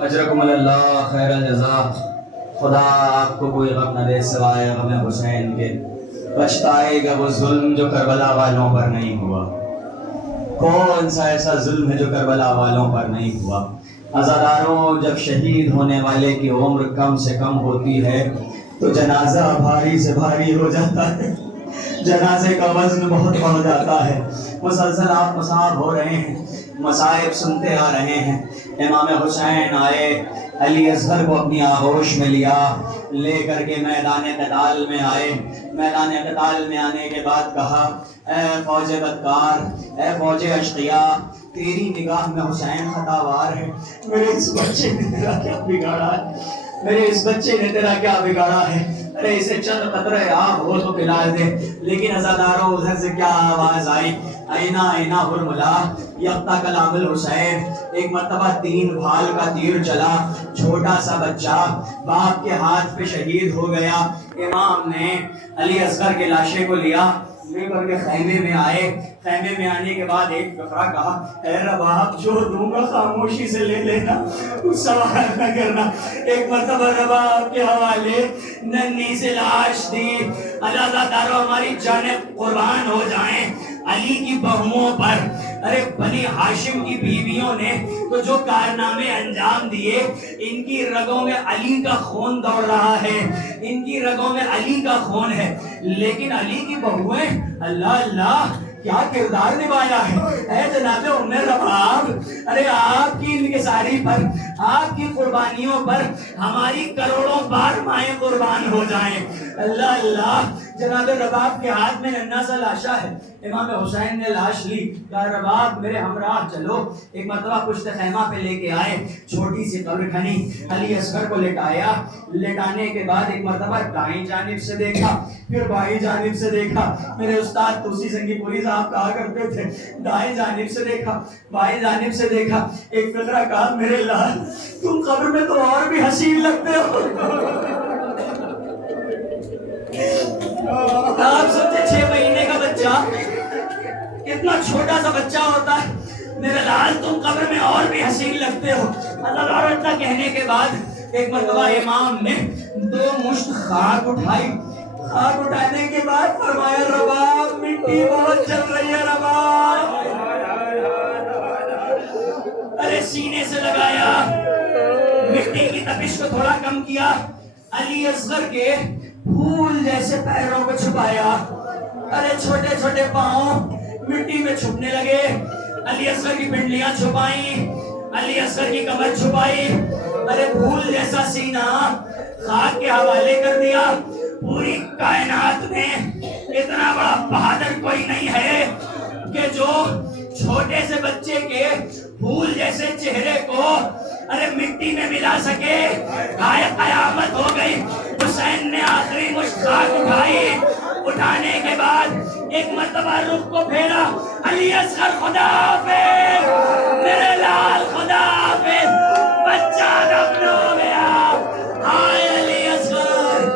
اجرکم اللہ خیر الجزا. خدا آپ کو کوئی غم نہ دے سوائے غم حسین کے. پچھتائے گا وہ ظلم جو کربلا والوں پر نہیں ہوا. کون سا ایسا ظلم ہے جو کربلا والوں پر نہیں ہوا؟ عزاداروں، جب شہید ہونے والے کی عمر کم سے کم ہوتی ہے تو جنازہ بھاری سے بھاری ہو جاتا ہے، جنازے کا وزن بہت بڑھ جاتا ہے. مسلسل آپ مصاب ہو رہے ہیں، مصائب سنتے آ رہے ہیں. امام حسین آئے، علی اصغر کو اپنی آغوش میں لیا، لے کر کے میدان قتال میں آئے. میدان قتال میں آنے کے بعد کہا، اے فوج بدکار، اے فوج اشقیاء، تیری نگاہ میں حسین خطاوار ہے. میرے اس بچے نے تیرا کیا بگاڑا ہے؟ میرے اس بچے نے تیرا کیا بگاڑا ہے؟ ارے اسے چند قطرے آب ہو تو پلا دے. لیکن عزاداروں، ادھر سے کیا آواز آئی؟ اینا اینا حرملا یقتا کلام الحسین. ایک مرتبہ 3 بھال کا تیر چلا، چھوٹا سا بچہ باپ کے ہاتھ پہ شہید ہو گیا. امام نے علی اصغر کے لاشے کو لے کر کے خیمے میں آئے. خیمے میں آنے کے بعد ایک فقرہ کہا، اے رباب، جو دوں گا خاموشی سے لے لینا، کچھ سوال نہ کرنا. ایک مرتبہ رباب کے حوالے ننھی سے لاش دی. اللہ تعالیٰ ہماری جانیں قربان ہو جائیں علی کی بہوؤں پر. ارے بنی ہاشم کی بیویوں نے تو جو کارنامے انجام دیے، ان کی رگوں میں علی کا خون دوڑ رہا ہے، ان کی رگوں میں علی کا خون ہے. لیکن علی کی بہویں، اللہ اللہ کیا کردار نبھایا ہے. اے جناب ام رباب، ارے آپ کی انکساری پر، آپ کی قربانیوں پر ہماری کروڑوں بار مائیں قربان ہو جائیں. اللہ اللہ. جناب رباب کے ہاتھ میں ننھا سا لاشا ہے. امام حسین نے لاش لی، کہا رباب میرے ہمراہ چلو. ایک مرتبہ پشت خیمہ پہ لے کے آئے، چھوٹی سی قبر کھنی، علی اصغر کو لٹایا. لٹانے کے بعد ایک مرتبہ دائیں جانب سے دیکھا، پھر بائیں جانب سے دیکھا. میرے استاد توسی سنگی پوری صاحب کہا کرتے تھے، دائیں جانب سے دیکھا، بائیں جانب سے دیکھا. ایک فقرہ کہا، میرے لال تم قبر میں تو اور بھی حسین لگتے ہو. آپ سمجھے 6 مہینے کا بچہ کتنا چھوٹا سا بچہ ہوتا ہے. میرے لال تم قبر میں اور بھی حسین لگتے ہو. اللہ اتنا کہنے کے بعد ایک مرتبہ امام نے 2 مشت خاک اٹھائی. خاک اٹھانے کے بعد فرمایا، رباب مٹی بہت چل رہی ہے رباب. ارے سینے سے لگایا، مٹی کی تپش کو تھوڑا کم کیا. علی اصغر کے پھول جیسے پیروں کو چھپایا. ارے چھوٹے چھوٹے پاؤں مٹی میں چھپنے لگے. علی اصغر کی پنڈلیاں چھپائیں، علی اصغر کی کمر چھپائی. ارے پھول جیسا سینہ خاک کے حوالے کر دیا. پوری کائنات میں اتنا بڑا بہادر کوئی نہیں ہے کہ جو چھوٹے سے بچے کے پھول جیسے چہرے کو ارے مٹی میں ملا سکے. ہائے قیامت ہو گئی. حسین نے آخری مشت خاک اٹھائی. اٹھانے کے بعد ایک مرتبہ رخ کو پھیرا، علی اصغر خدا حافظ، میرے لال خدا حافظ. بچہ دفن ہو گیا. ہائے علی اصغر.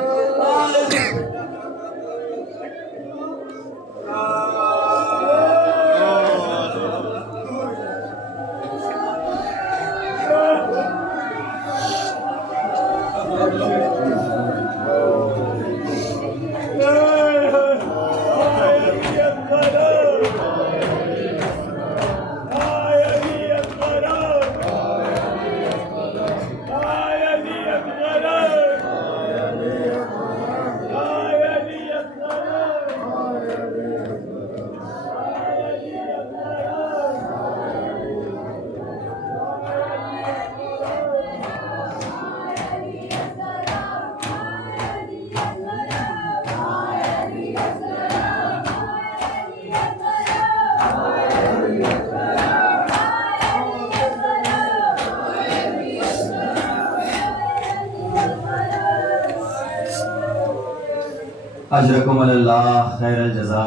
اجرکم اللہ خیر الجزا.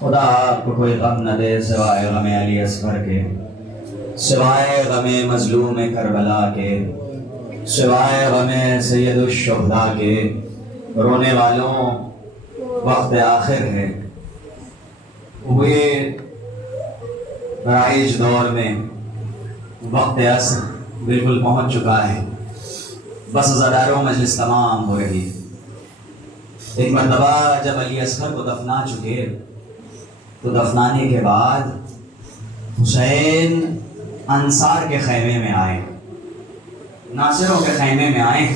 خدا آپ کو کوئی غم نہ دے سوائے غم علی اصغر کے، سوائے غم مظلوم کربلا کے، سوائے غم سید الشہداء کے. رونے والوں، وقت آخر ہے. ہوئے رائج دور میں وقت عصر بالکل پہنچ چکا ہے، بس عزاداروں مجلس تمام ہو رہی ہے۔ ایک مرتبہ جب علی اصغر کو دفنا چکے تو دفنانے کے بعد حسین انصار کے خیمے میں آئے، ناصروں کے خیمے میں آئے،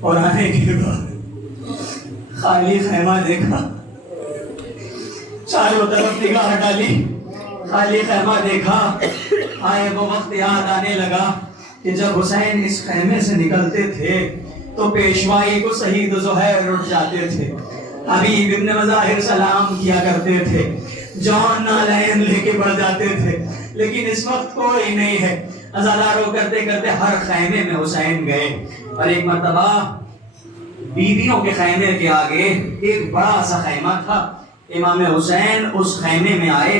اور آنے کے بعد خالی خیمہ دیکھا، چاروں طرف نگاہ ڈالی، خالی خیمہ دیکھا۔ آئے وہ وقت یاد آنے لگا کہ جب حسین اس خیمے سے نکلتے تھے تو پیشوائی کو شہید زہیر اٹھ جاتے تھے، حبیب ابن مظاہر سلام کیا کرتے تھے، جان نالین لے کے بڑھ جاتے تھے، لیکن اس وقت کوئی نہیں ہے۔ عزاداروں کرتے کرتے ہر خیمے میں حسین گئے، اور ایک مرتبہ بیویوں کے خیمے کے آگے ایک بڑا سا خیمہ تھا، امام حسین اس خیمے میں آئے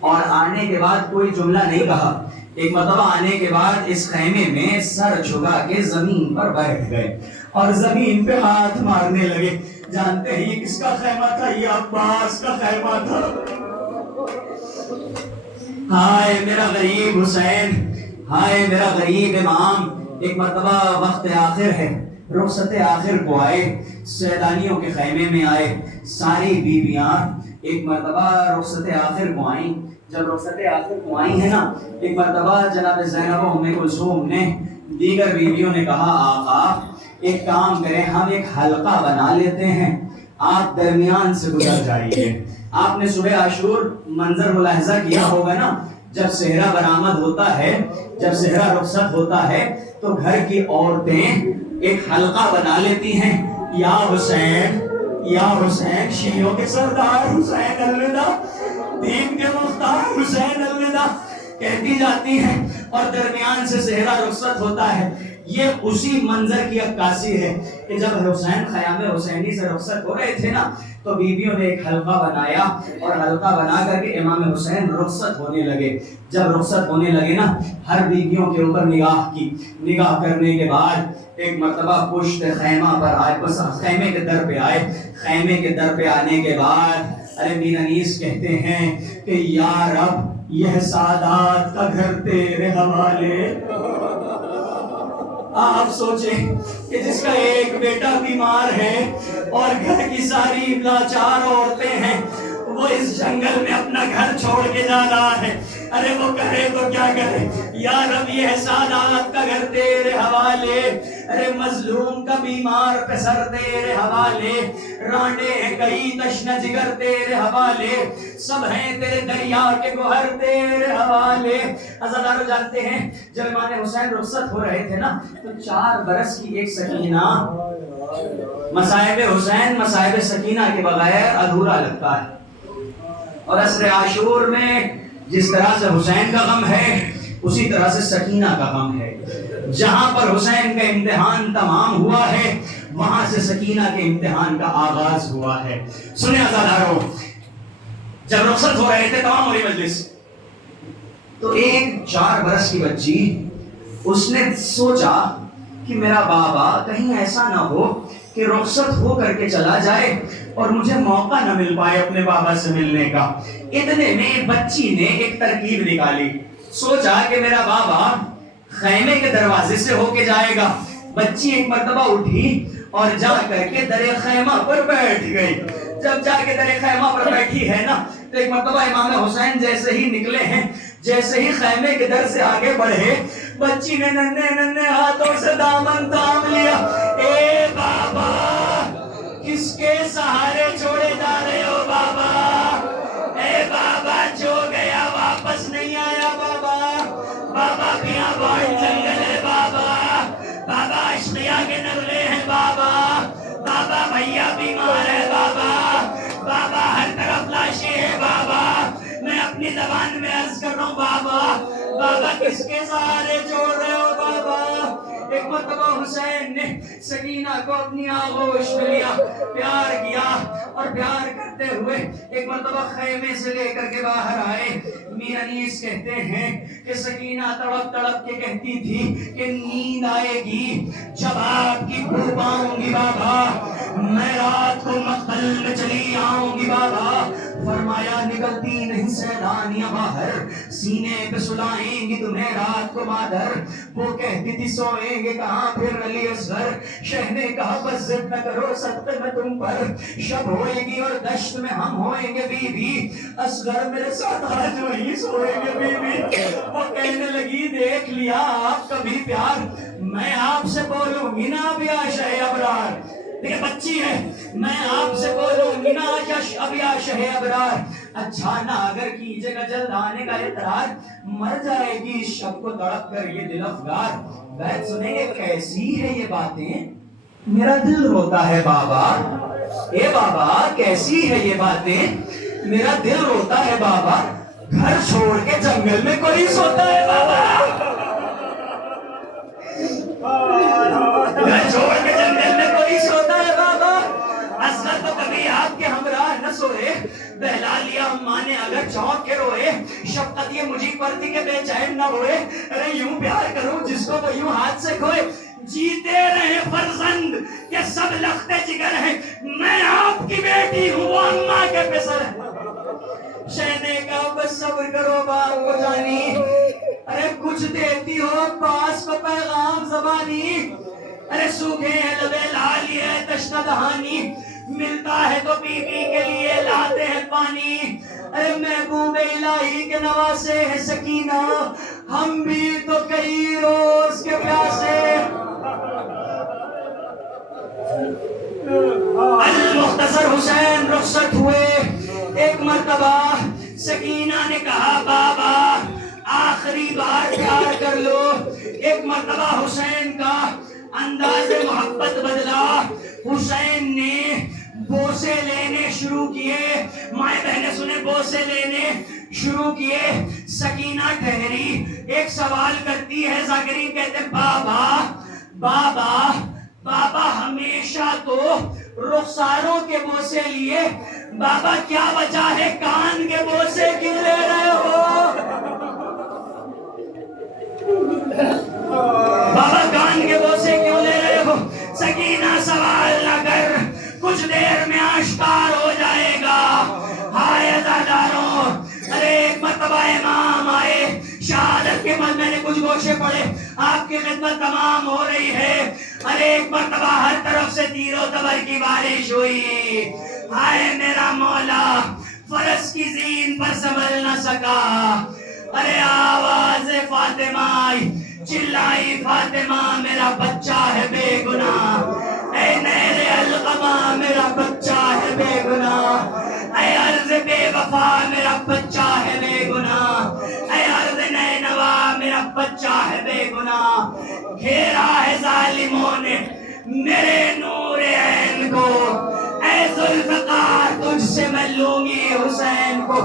اور آنے کے بعد کوئی جملہ نہیں کہا۔ ایک مرتبہ آنے کے بعد اس خیمے میں سر جھکا کے زمین پر بیٹھ گئے اور زمین پہ ہاتھ مارنے لگے۔ جانتے ہیں یہ کس کا خیمہ تھا؟ یہ عباس کا خیمہ تھا۔ ہائے میرا غریب حسین، ہائے میرا غریب امام۔ ایک مرتبہ وقت آخر ہے، رخصت آخر کو آئے، سیدانیوں کے خیمے میں آئے، ساری بیویاں ایک مرتبہ رخصت آخر کو آئیں۔ جب رخصت آخر کو آئی ہیں نا، ایک مرتبہ جناب زینب و ام کلثوم نے دیگر بیویوں نے کہا آقا ایک کام کریں، ہم ایک حلقہ بنا لیتے ہیں، آپ درمیان سے گزر جائیے۔ آپ نے صبح عاشور منظر ملاحظہ کیا ہوگا نا، جب صحرا برآمد ہوتا ہے، جب صحرا رخصت ہوتا ہے تو گھر کی عورتیں ایک حلقہ بنا لیتی ہیں، یا حسین یا حسین، شیعوں کے سردار حسین الوداع، دین کے مختار حسین الوداع کہتی جاتی ہیں، اور درمیان سے صحرا رخصت ہوتا ہے۔ یہ اسی منظر کی عکاسی ہے کہ جب حسین خیام حسینی سے رخصت ہو رہے تھے نا، تو بیویوں نے ایک حلقہ بنایا، اور حلقہ بنا کر کے امام حسین رخصت ہونے لگے۔ جب رخصت ہونے لگے نا، ہر بیویوں کے اوپر نگاہ کی، نگاہ کرنے کے بعد ایک مرتبہ پشت خیمہ پر آئے، بس خیمے کے در پہ آئے۔ خیمے کے در پہ آنے کے بعد ارے میر انیس کہتے ہیں کہ یا رب یہ سادات کا گھر تیرے حوالے۔ آپ سوچیں کہ جس کا ایک بیٹا بیمار ہے اور گھر کی ساری لاچار عورتیں ہیں، وہ اس جنگل میں اپنا گھر چھوڑ کے جا رہا ہے، ارے وہ کرے تو کیا کرے؟ یا رب یہ سادات کا گھر تیرے حوالے، ارے مظلوم کا بیمار پہ سر تیرے حوالے، رانڈے ہیں کئی تشنہ جگر تیرے حوالے، سب ہیں تیرے دریا کے گوہر تیرے حوالے۔ عزادارو جانتے ہیں جب امام حسین رخصت ہو رہے تھے نا، تو 4 برس کی ایک سکینہ، مصائب حسین مصائب سکینہ کے بغیر ادھورا لگتا ہے، اور عصر عاشور میں جس طرح سے حسین کا غم ہے اسی طرح سے سکینہ کا غم ہے۔ جہاں پر حسین کا امتحان تمام ہوا ہے، وہاں سے سکینہ کے امتحان کا آغاز ہوا ہے۔ سنیں عزادارو، جب رخصت ہو رہے تھے تمام ہو رہی مجلس، تو ایک 4 برس کی بچی، اس نے سوچا کہ میرا بابا کہیں ایسا نہ ہو کہ رخصت ہو کر کے چلا جائے اور مجھے موقع نہ مل پائے اپنے بابا سے ملنے کا۔ اتنے میں بچی نے ایک ترکیب نکالی، سوچا کہ میرا بابا خیمے کے دروازے سے ہو کے جائے گا۔ بچی ایک مرتبہ اٹھی اور جا کر کے در خیمہ پر بیٹھ گئی۔ جب جا کے در خیمہ پر بیٹھی ہے نا، تو ایک مرتبہ امام حسین جیسے ہی نکلے ہیں، جیسے ہی خیمے کے در سے آگے بڑھے، بچی نے ننھے ننھے ہاتھوں سے دامن تھام لیا۔ اے بابا کس کے سہارے چھوڑے جا رہے ہو بابا؟ اے بابا جو گیا واپس نہیں آیا بابا، بابا بیابان جنگل ہے بابا، بابا اشقیا کے نغلے ہیں بابا، بابا بھیا بیمار ہے بابا، بابا ہر طرف لاشیں ہے بابا، میں اپنی زبان میں عرض کر رہا ہوں بابا، بابا کس کے سہارے چھوڑ رہے ہو بابا؟ ایک مرتبہ حسین نے سکینہ کو اپنی آغوش میں لیا، پیار کیا، اور پیار کرتے ہوئے ایک مرتبہ خیمے سے لے کر کے باہر آئے۔ میر انیس کہتے ہیں کہ سکینہ تڑپ تڑپ کے کہتی تھی کہ نیند آئے گی جب آپ کی بو پاؤں گی بابا، میں رات کو مقتل میں چلی آؤں گی بابا، فرمایا نکلتی نہیں سیلانیاں باہر، سینے پہ سلائیں گی تمہیں رات کو مادر، وہ کہتی تھی سوئیں گے کہاں پھر علی اصغر، شہ نے کہا بس ضد نہ کرو صدقے میں تم پر، شب ہوئے گی اور دشت میں ہم ہوئیں گے بی بی، اصغر میرے ساتھ آج وہیں سوئیں گے بی بی۔ وہ کہنے لگی دیکھ لیا آپ کا بھی پیار، میں آپ سے بولوں گی نا اب یا شہ ابرار، دیکھیں بچی ہے، میں آپ سے بولوں گی نا اب یا شہ ابرار، اچھا نہ اگر کیجے گا جلد آنے کا اقرار، مر جائے گی اس شب کو تڑپ کر یہ دل افگار۔ بیت سنیں گے کیسی ہے یہ باتیں، میرا دل روتا ہے بابا، اے بابا کیسی ہے یہ باتیں، میرا دل روتا ہے بابا، گھر چھوڑ کے جنگل میں کوئی سوتا ہے بابا، گھر چھوڑ کے جنگل میں کوئی سوتا ہے بابا، اصغر تو کبھی آپ کے ہمراہ نہ سوئے، بہلا لیا اماں نے اگر چونک کے روئے، شفقت یہ مجھے پر تھی کہ بے چین نہ ہوئے، ارے یوں پیار کروں جس کو تو یوں ہاتھ سے کھوئے، جیتے رہے فرزند کہ سب لختے جگر ہیں، میں آپ کی بیٹی ہوں وہ اماں کے پسر ہے، شہنے کا بس صبر کرو باپ کو جانی، ارے کچھ دیتی ہو پاس کو پیغام زبانی، ارے سوکھے ہیں لبے لالی ہے تشنہ دہانی، ملتا ہے تو بی بی کے لیے لاتے ہیں پانی، ارے محبوب الہی کے نواسے ہیں سکینہ، ہم بھی تو کئی روز کے پیاسے، المختصر حسین رخصت ہوئے، ایک مرتبہ سکینہ نے کہا بابا آخری بار پیار کر لو، ایک مرتبہ حسین کا انداز محبت بدلا، حسین نے بوسے لینے شروع کیے، مائیں بہنیں سنیں بوسے لینے شروع کیے، سکینہ ٹھہری ایک سوال کرتی ہے، ذاکرین کہتے بابا بابا بابا ہمیشہ تو رخساروں کے بوسے لیے، بابا کیا وجہ ہے کان کے بوسے کیوں لے رہے ہو، بابا کان کے بوسے کیوں لے رہے ہو، سکینہ سوال نہ کر کچھ دیر میں آشکار ہو جائے گا، ہائے عزاداروں، ارے ایک مرتبہ امام آئے، شہادت کے بعد میں نے کچھ گوشے پڑے، آپ کی خدمت تمام ہو رہی ہے، ارے ایک مرتبہ ہر طرف سے تیر و تبر کی بارش ہوئی، ہائے میرا مولا فرس کی زین پر سنبھل نہ سکا، ارے آواز فاطمہ آئی، چلائی فاطمہ میرا بچہ ہے بے گناہ، اے نیر القمہ میرا بچہ ہے بے گناہ، اے عرض بے وفا میرا بچہ ہے بے گناہ، اے عرض نینوا میرا بچہ ہے بے گناہ، گھیرا ہے ظالموں نے میرے نور عین کو، اے ذوالفقار تجھ سے میں لوں گی حسین کو،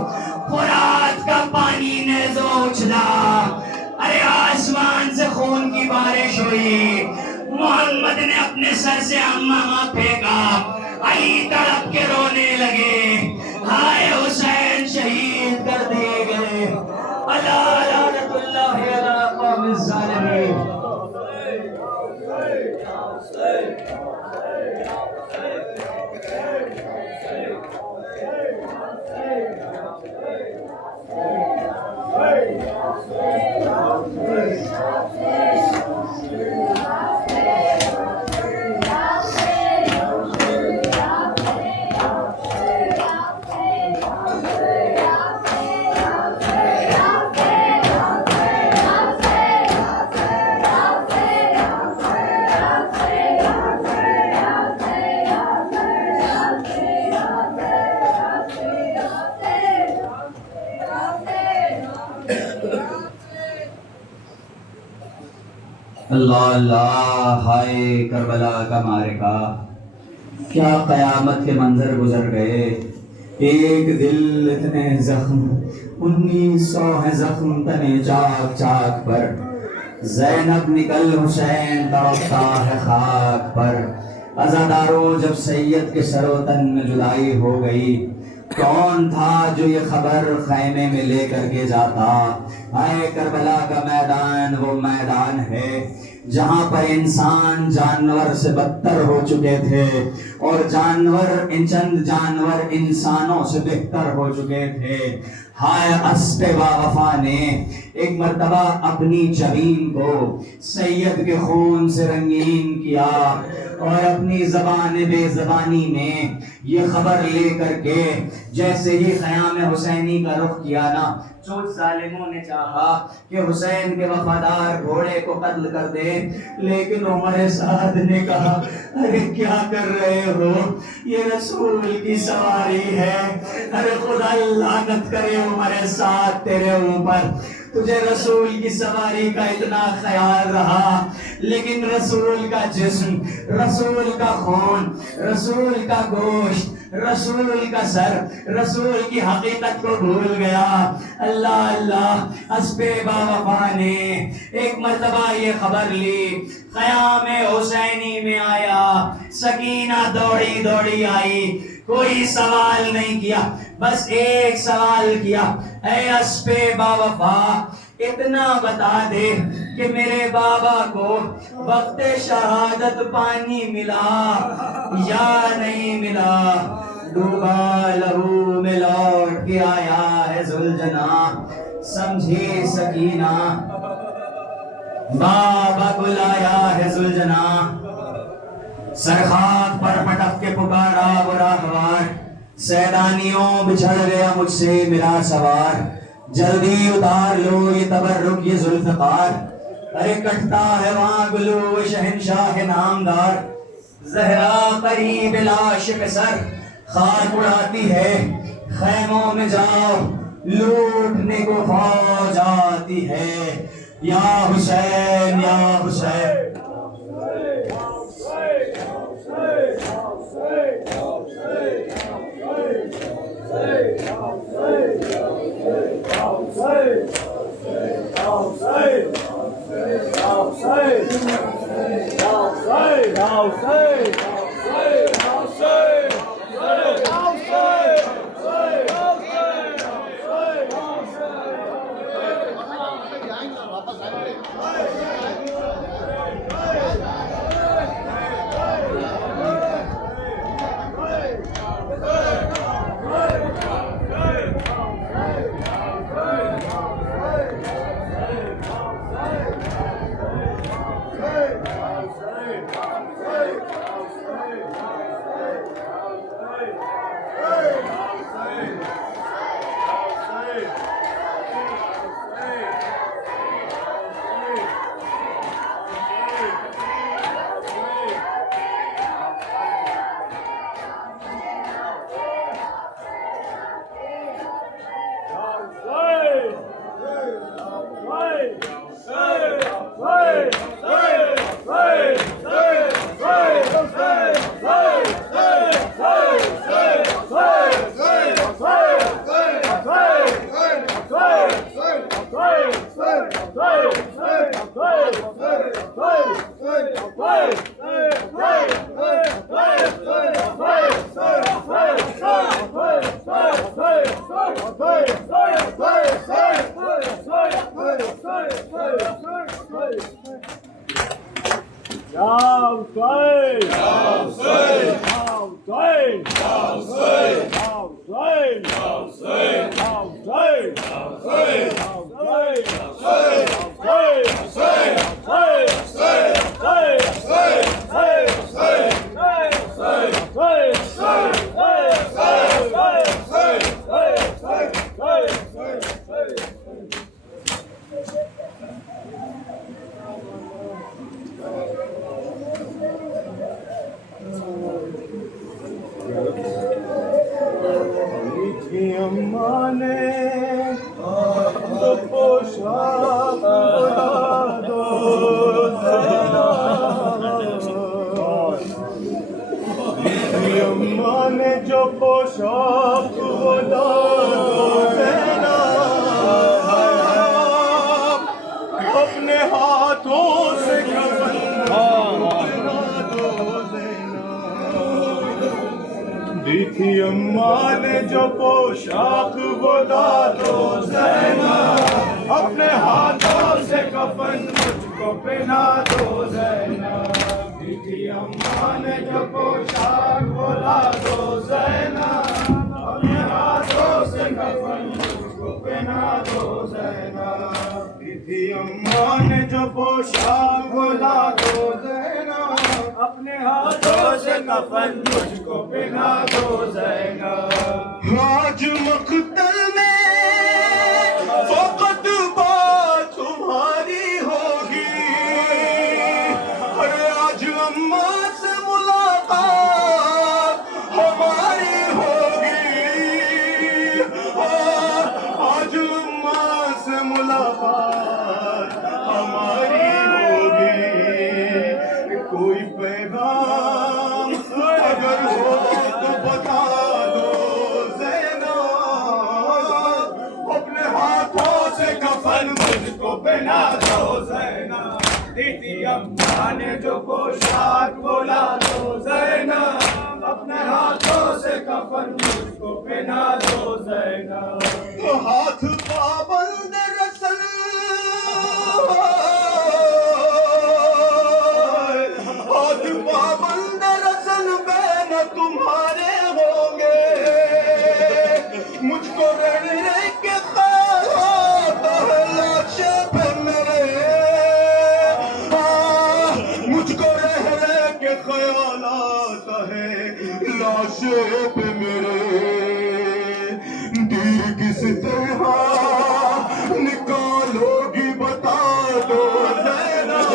فرات کا پانی نیزوں اچھلا، ارے آسمان سے خون کی بارش ہوئی، محمد نے اپنے سر سے امامہ پھینکا، علی تڑپ کے رونے لگے، ہائے حسین شہید کر دیے گئے، الا لعنت اللہ علی قوم الظالمین۔ اللہ اللہ، ہائے کربلا کا معرکہ، کیا قیامت کے منظر گزر گئے، ایک دل اتنے زخم، 1900 ہے زخم تنے چاک چاک پر، زینب نکل حسین تڑپتا ہے خاک پر، عزاداروں جب سید کے سر و تن میں جدائی ہو گئی، کون تھا جو یہ خبر خیمے میں لے کر کے جاتا، آئے کربلا کا میدان وہ میدان ہے جہاں پر انسان جانور سے بدتر ہو چکے تھے اور چند جانور انسانوں سے بہتر ہو چکے تھے. ہائے اسب با وفا نے ایک مرتبہ اپنی جبین کو سید کے خون سے رنگین کیا اور اپنی زبان بے زبانی میں یہ خبر لے کر کے جیسے ہی خیام حسینی کا رخ کیا نا، چوٹ ظالموں نے چاہا کہ حسین کے وفادار گھوڑے کو قتل کر دے، لیکن عمر سعد نے کہا ارے کیا کر رہے ہو، یہ رسول کی سواری ہے. ارے خدا لعنت کرے عمر سعد تیرے اوپر، تجھے رسول کی سواری کا اتنا خیال رہا لیکن رسول کا جسم، رسول کا خون، رسول کا گوشت، رسول کا سر، رسول کی حقیقت کو بھول گیا. اللہ اللہ، اسب با وفا نے ایک مرتبہ یہ خبر لی، خیام حسینی میں آیا، سکینہ دوڑی دوڑی آئی، کوئی سوال نہیں کیا، بس ایک سوال کیا، اے اسب با وفا اتنا بتا دے کہ میرے بابا کو وقت شہادت پانی ملا یا نہیں ملا. ڈوبا لہو میں لوٹ کے آیا ہے ذوالجناح، سمجھے سکینہ بابا کو لایا ہے ذوالجناح. سرخاک پر پٹک کے پکارا برا خوار، سیدانیوں بچھڑ گیا مجھ سے میرا سوار، جلدی اتار لو یہ تبرک یہ ذوالفقار. ارے کٹتا ہے وہاں گلو شہنشاہ نامدار، زہرا قریب لاش پہ سر خاک اڑاتی ہے، خیموں میں جاؤ لوٹنے کو فوج آتی ہے. یا حسین یا حسین، دیکھی اماں نے جو پوشاک وہ دادو زینب اپنے ہاتھوں سے کفن مجھ کو پہنا دو زینب، بیٹی اماں نے جو پوشاک بولا دو زینب، اپنے ہاتھوں سے کفن مجھ کو پہنا دو زینب، بیٹی اماں نے جو پوشاک بولا دو زینب، اپنے ہاتھوں سے کفن مجھ کو پہنا دو زینب، آج مقتل میں فقط بات تمہاری ہوگی، ارے آج اماں سے ملاقات ہماری ہوگی، آج اماں سے ملاقات ہماری ہوگی، کوئی پیغام اگر ہو تو بتا دو زینب، اپنے ہاتھوں سے کفن مجھ کو پہنا دو زینب، دیدی اماں نے جو پوشاک بولا دو زینب، اپنے ہاتھوں سے کفن مجھ کو پہنا دو زینب، ہاتھ پابند رسل، ہاتھ پابند رسل بین تمہارے ہوں گے، مجھ کو رہنے کے خیال آتا ہے لاش پہ میرے، مجھ کو رہنے کے خیال آتا ہے لاش پہ میرے، دل کس طرح نکالو گی بتا دو زینب،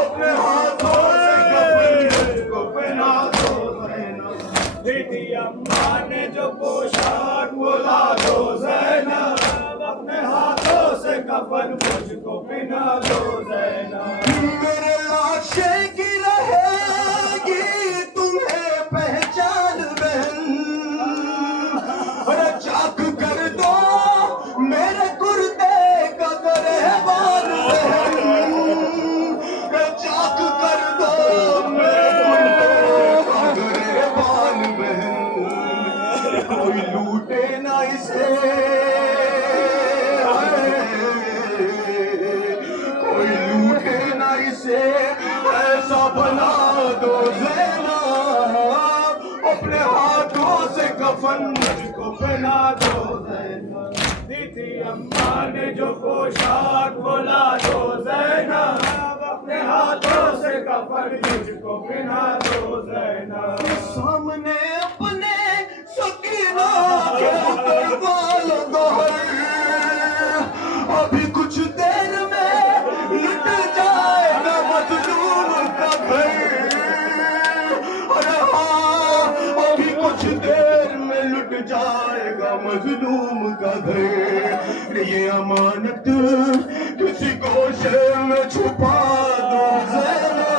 اپنے ہاتھوں سے کفن مجھ کو پہنا دو زینب، بیٹی اماں نے جو پوشاک بولا دو زینب، اپنے ہاتھوں سے کفن مجھ کو پہنا دو زینب، میرے لاشے کی رہے گی تمہیں پہچان بہن، ارے چاک کر دو میرے کرتے کا گریبان بہن، ارے چاک کر دو میرے کرتے کا گریبان بہن، کوئی لوٹے نہ اسے، کوئی لوٹے نہ اسے، ایسا بنا دو زینب، اپنے ہاتھوں سے کفن مجھ کو پہنا دو زینب، دیدی اماں نے جو پوشاک بولا دو زینب، اپنے ہاتھوں سے کفن مجھ کو پہنا دو زینب، سامنے اپنے سکینہ کے اتروا لو ابھی کچھ دیر میں لٹ جائے گا مظلوم کا گھر، ارے ہاں ابھی کچھ دیر میں لٹ جائے گا مظلوم کا گھر، یہ امانت کسی گوشے میں چھپا دو زینب،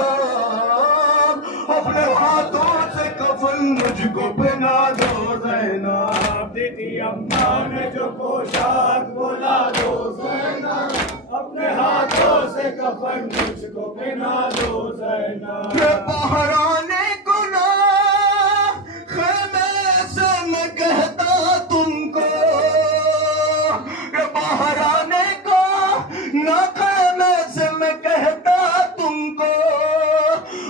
اپنے ہاتھوں سے کفن مجھ کو پہنا دو زینب، دیدی اماں نے جو پوشاک بولا دو زینب، اپنے ہاتھوں سے کفن مجھ کو پہنا دو زینب، باہر آنے کو نہ خیمے سے میں کہتا تم کو، باہر آنے کو نہ خیمے سے میں کہتا تم کو،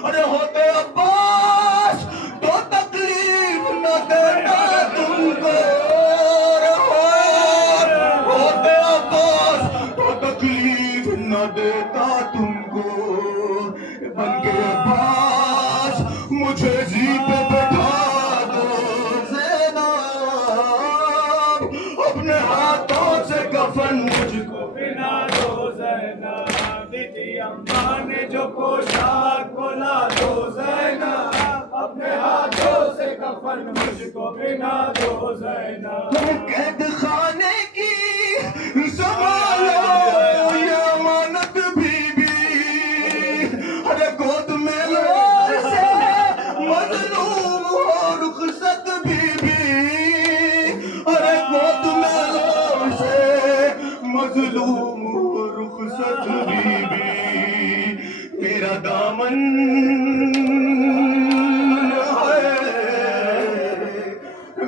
ارے ہوتے عباس تو تکلیف نہ دیتا تم کو، ہوتے عباس تو تکلیف نہ دیتا تم کو، بن کے عباس مجھے زی پہ بٹھا دو زینب، اپنے ہاتھوں سے کفن مجھ کو پہنا دو زینب، دیدی اماں نے جو پوشاک بولا دو زینب، اپنے ہاتھوں سے کفن مجھ کو پہنا دو زینب، قید خانے کی سنبھالو یہ امانت بی بی، ارے گود میں لو اسے مظلوم ہو رخصت بی بی، ارے گود میں لو اسے مظلوم ہو رخصت بی بی، میرا دامن ہے،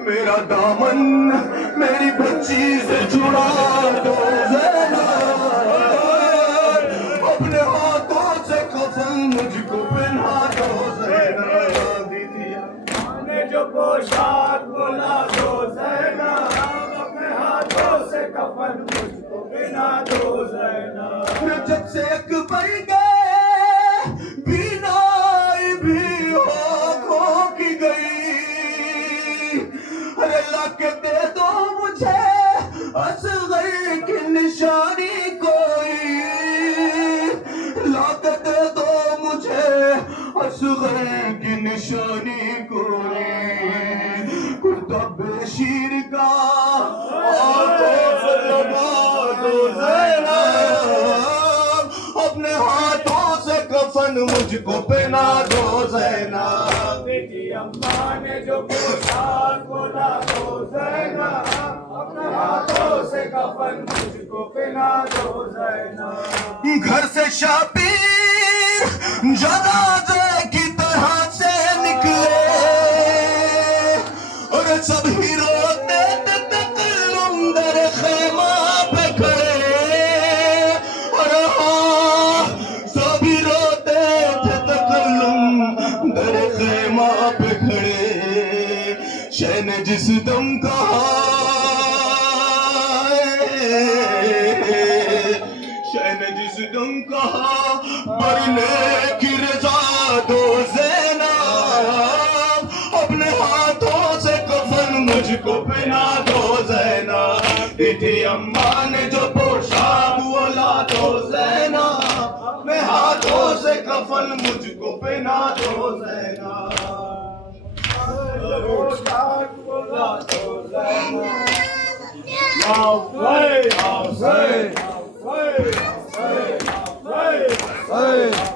میرا دامن میری بچی سے چھڑا اصغر کی نشانی کوئی کرتا بے شیر کا آنکھوں سے لگا دو زینب اپنے ہاتھوں سے کفن مجھ کو پہنا دو زینب بیٹی اماں نے جو پوشاک بولا دو زینب اپنے ہاتھوں سے کفن مجھ کو پہنا دو زینب گھر سے شبیر جنازے کی طرح سے نکلے اور سب ہی روتے تھے تکلم در خیمہ پہ کھڑے اور ہاں سب ہی روتے تھے تکلم در خیمہ پہ کھڑے شہ نے جس دم کہا شہ نے جس دم کہا مرنے کی رضا دو زینب اپنے ہاتھوں سے کفن مجھ کو پہنا دو زینب بیٹی اماں نے جو پوشاک بولا دو زینب اپنے ہاتھوں سے کفن مجھ کو پہنا دو زینب پوشاک بولا دو زینب Now play, now play, now play, now play,